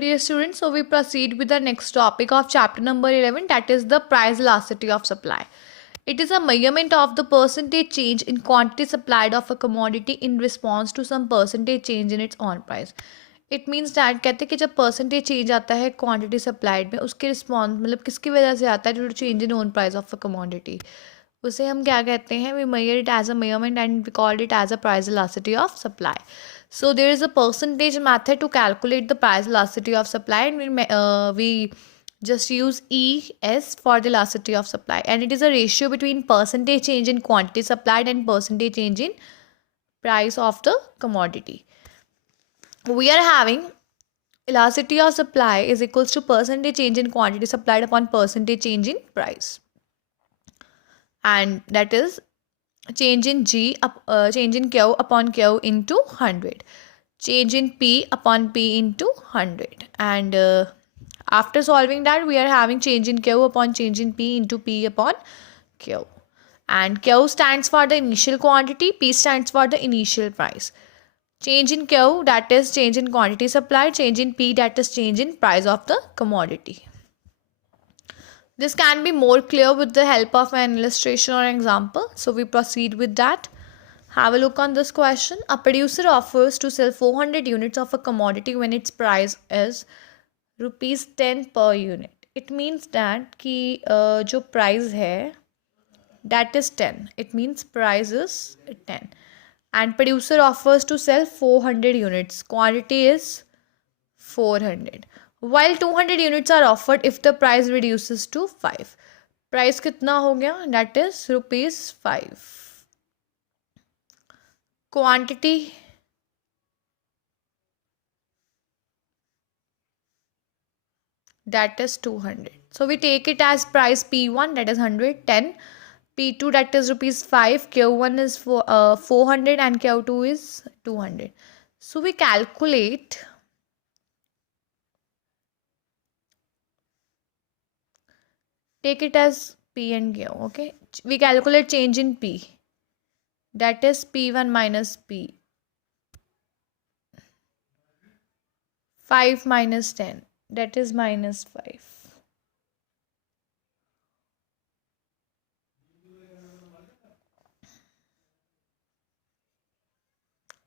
dear students, so we proceed with the next topic of chapter number 11, that is the price elasticity of supply. It is a measurement of the percentage change in quantity supplied of a commodity in response to some percentage change in its own price. It means that कहते हैं कि जब percentage change आता है quantity supplied में, उसके response मतलब किसकी वजह से आता है, due to change in own price of a commodity, उसे हम क्या कहते हैं, we measure it as a measurement and we called it as a price elasticity of supply. So there is a percentage method to calculate the price elasticity of supply, and we just use ES for the elasticity of supply, and it is a ratio between percentage change in quantity supplied and percentage change in price of the commodity. We are having elasticity of supply is equals to percentage change in quantity supplied upon percentage change in price, and that is change in change in Q upon Q into 100, change in P upon P into 100, and after solving that we are having change in Q upon change in P into P upon Q, and Q stands for the initial quantity, P stands for the initial price. Change in Q, that is change in quantity supplied, change in P, that is change in price of the commodity. This can be more clear with the help of an illustration or example. So we proceed with that. Have a look on this question. A producer offers to sell 400 units of a commodity when its price is rupees 10 per unit. It means that कि जो price है that is 10. It means price is 10. And producer offers to sell 400 units. Quantity is 400. While 200 units are offered if the price reduces to 5. Price कितना हो गया? That is rupees 5. Quantity that is 200. So we take it as price P1, that is 100, 10. P2, that is rupees 5. Q1 is 400 and Q2 is 200. So we calculate take it as P and Q, okay? We calculate change in P. That is P1 minus P. 5 minus 10. That is minus 5.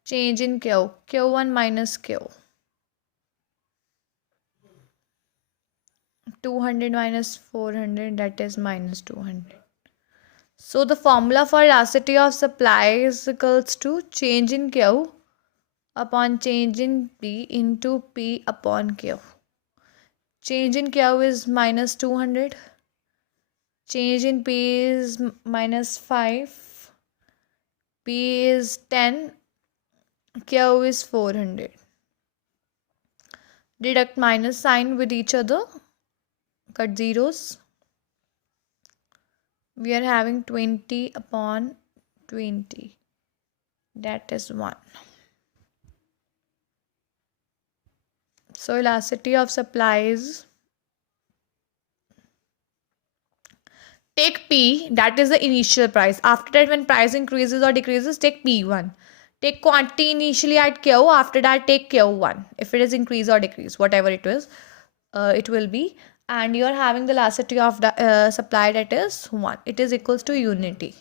Change in Q. Q1 minus Q. 200 minus 400, that is minus 200. So the formula for elasticity of supply is equals to change in Q upon change in P into P upon Q. Change in Q is minus 200. Change in P is minus 5. P is 10. Q is 400. Deduct minus sign with each other. Cut zeros. We are having 20 upon 20. That is 1. So elasticity of supply is, take P, that is the initial price. After that, when price increases or decreases, take P1. Take quantity initially at Q. After that, take Q1. If it is increase or decrease, whatever it is, it will be. And you are having the elasticity of the supply, that is 1. It is equals to unity.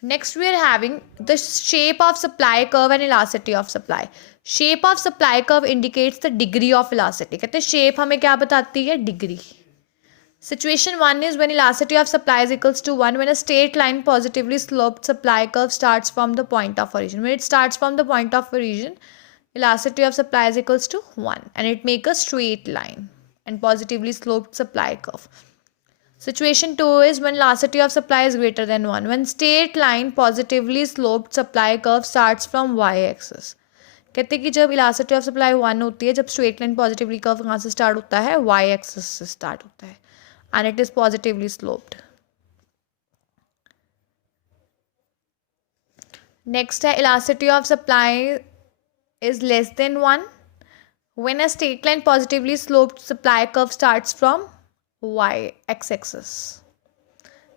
Next we are having the shape of supply curve and elasticity of supply. Shape of supply curve indicates the degree of elasticity. कहते हैं shape हमें क्या बताती है? Degree. Situation 1 is when elasticity of supply is equals to 1, when a straight line positively sloped supply curve starts from the point of origin. When it starts from the point of origin, elasticity of supply is equals to 1, and it makes a straight line and positively sloped supply curve. Situation 2 is when elasticity of supply is greater than 1, when straight line positively sloped supply curve starts from y-axis. कहते हैं कि जब elasticity of supply 1 होती है, जब straight line positively curve कहाँ से start होता है? y-axis से start होता है, and it is positively sloped. Next है elasticity of supply is less than 1 when a straight line positively sloped supply curve starts from y-axis.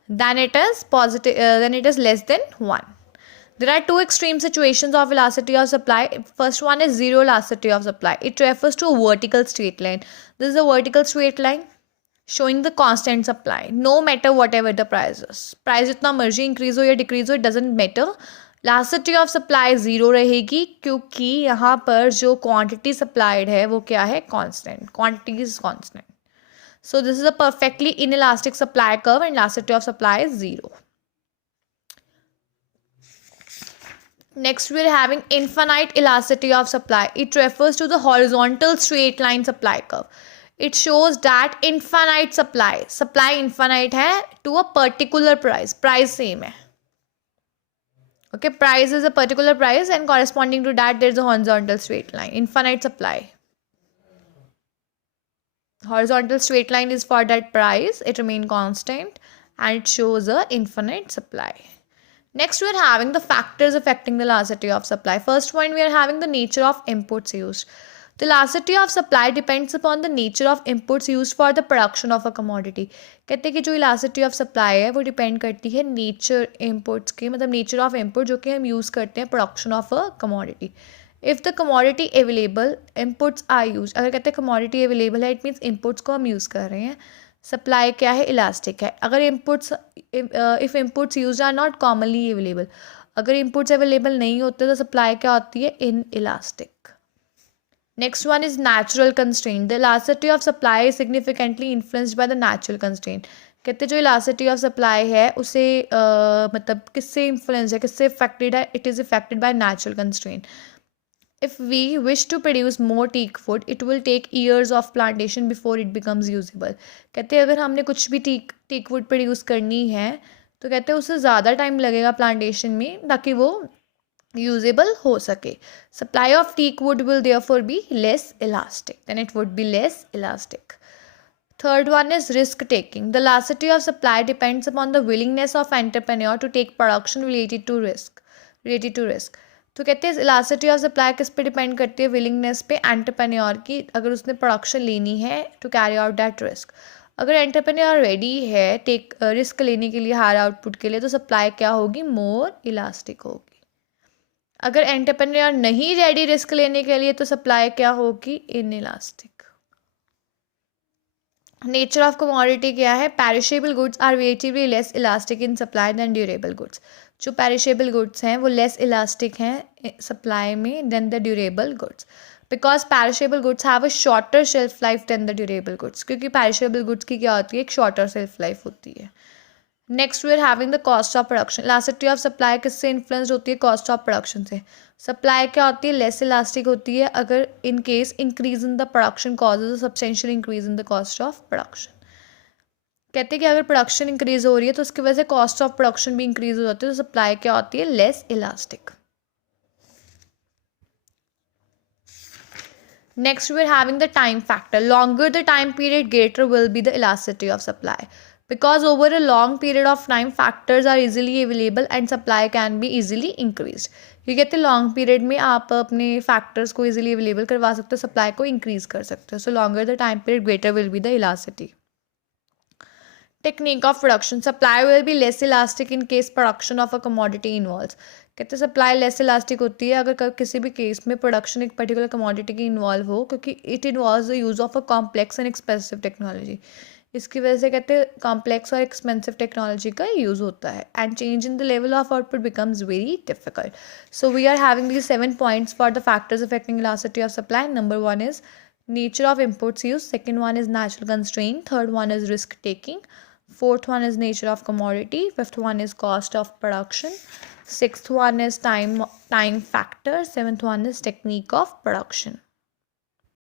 Then it is less than 1. There are two extreme situations of elasticity of supply. First one is zero elasticity of supply. It refers to a vertical straight line. This is a vertical straight line showing the constant supply, no matter whatever the price is. Price जितना मर्जी increase हो या decrease हो, it doesn't matter. Elasticity of supply zero रहेगी क्योंकि यहाँ पर जो quantity supplied है वो क्या है? Constant. Quantity is constant. So this is a perfectly inelastic supply curve and elasticity of supply is zero. Next, we are having infinite elasticity of supply. It refers to the horizontal straight line supply curve. It shows that infinite supply infinite है to a particular price. Price same है. Okay, price is a particular price and corresponding to that there is a horizontal straight line. Infinite supply. Horizontal straight line is for that price. It remain constant and it shows a infinite supply. Next, we are having the factors affecting the elasticity of supply. First one, we are having the nature of inputs used. The elasticity of supply depends upon the nature of inputs used for the production of a commodity. कहते हैं कि जो elasticity of supply है वो depend करती है nature inputs के, मतलब nature of input जो कि हम use करते हैं production of a commodity. If the commodity available inputs are used, अगर कहते हैं commodity available है, it means inputs को हम use कर रहे हैं. सप्लाई क्या है? इलास्टिक है. अगर inputs if inputs use are not commonly available, अगर इनपुट्स अवेलेबल नहीं होते तो सप्लाई क्या होती है? Inelastic. Next one is natural constraint. The elasticity of supply is significantly influenced by the natural constraint. कहते हैं जो इलास्टिसिटी ऑफ सप्लाई है उसे मतलब किससे इन्फ्लुएंस है, किससे इफेक्टेड है? It is affected by natural constraint. If we wish to produce more teak wood, it will take years of plantation before it becomes usable. कहते हैं अगर हमने कुछ भी teak wood produce करनी है तो कहते हैं उससे ज़्यादा टाइम लगेगा plantation में ताकि वो usable हो सके. Supply of teak wood will therefore be less elastic. Then it would be less elastic. Third one is risk taking. The elasticity of supply depends upon the willingness of entrepreneur to take production related to risk. तो कहते हैं elasticity of supply किस पे depend करती है? Willingness पे entrepreneur की, अगर उसने प्रोडक्शन लेनी है to carry out that risk. अगर एंटरप्रेन्योर रेडी है टेक रिस्क लेने के लिए, हायर आउटपुट के लिए, तो सप्लाई क्या होगी? मोर इलास्टिक होगी. अगर एंटरप्रेन्योर नहीं रेडी रिस्क लेने के लिए तो सप्लाई क्या होगी? Inelastic. Nature of commodity क्या है? Perishable goods are relatively less elastic in supply than durable goods. जो पेरिशेबल गुड्स हैं वो लेस इलास्टिक हैं सप्लाई में than the durable goods, because perishable goods have a shorter shelf life than the durable goods. क्योंकि perishable goods की क्या होती है? एक शॉर्टर शेल्फ लाइफ होती है. Next we are having the cost of production. Elasticity of supply किससे influenced होती है? कॉस्ट ऑफ प्रोडक्शन से. सप्लाई क्या होती है? लेस इलास्टिक होती है अगर in case increase in the production causes a substantial increase in the cost of production. कहते हैं कि अगर प्रोडक्शन इंक्रीज हो रही है तो उसकी वजह से कॉस्ट ऑफ प्रोडक्शन भी इंक्रीज हो जाती है, तो सप्लाई क्या होती है? Less elastic. Next we are having the time factor. Longer the time period greater will be the elasticity of supply, because over a long period of time factors are easily available and supply can be easily increased. ये कहते हैं long period में आप अपने factors को easily available करवा सकते हो, सप्लाई को इंक्रीज कर सकते हो. So longer the time period greater will be the elasticity. Technique of production. Supply will be less elastic in case production of a commodity involves. कहते हैं सप्लाई लेस इलास्टिक होती है अगर किसी भी केस में प्रोडक्शन एक पर्टिकुलर कमोडिटी की इन्वॉल्व हो, क्योंकि it involves the use of a complex and expensive technology. इसकी वजह से कहते हैं कॉम्प्लेक्स और एक्सपेंसिव टेक्नोलॉजी का यूज़ होता है and change in the level of output becomes very difficult. So we are having these 7 points for the factors affecting elasticity of supply. Number 1 is nature of inputs used. Second one is natural constraint. Third one is risk taking. Fourth one is nature of commodity. Fifth one is cost of production. Sixth one is time factor. Seventh one is technique of production.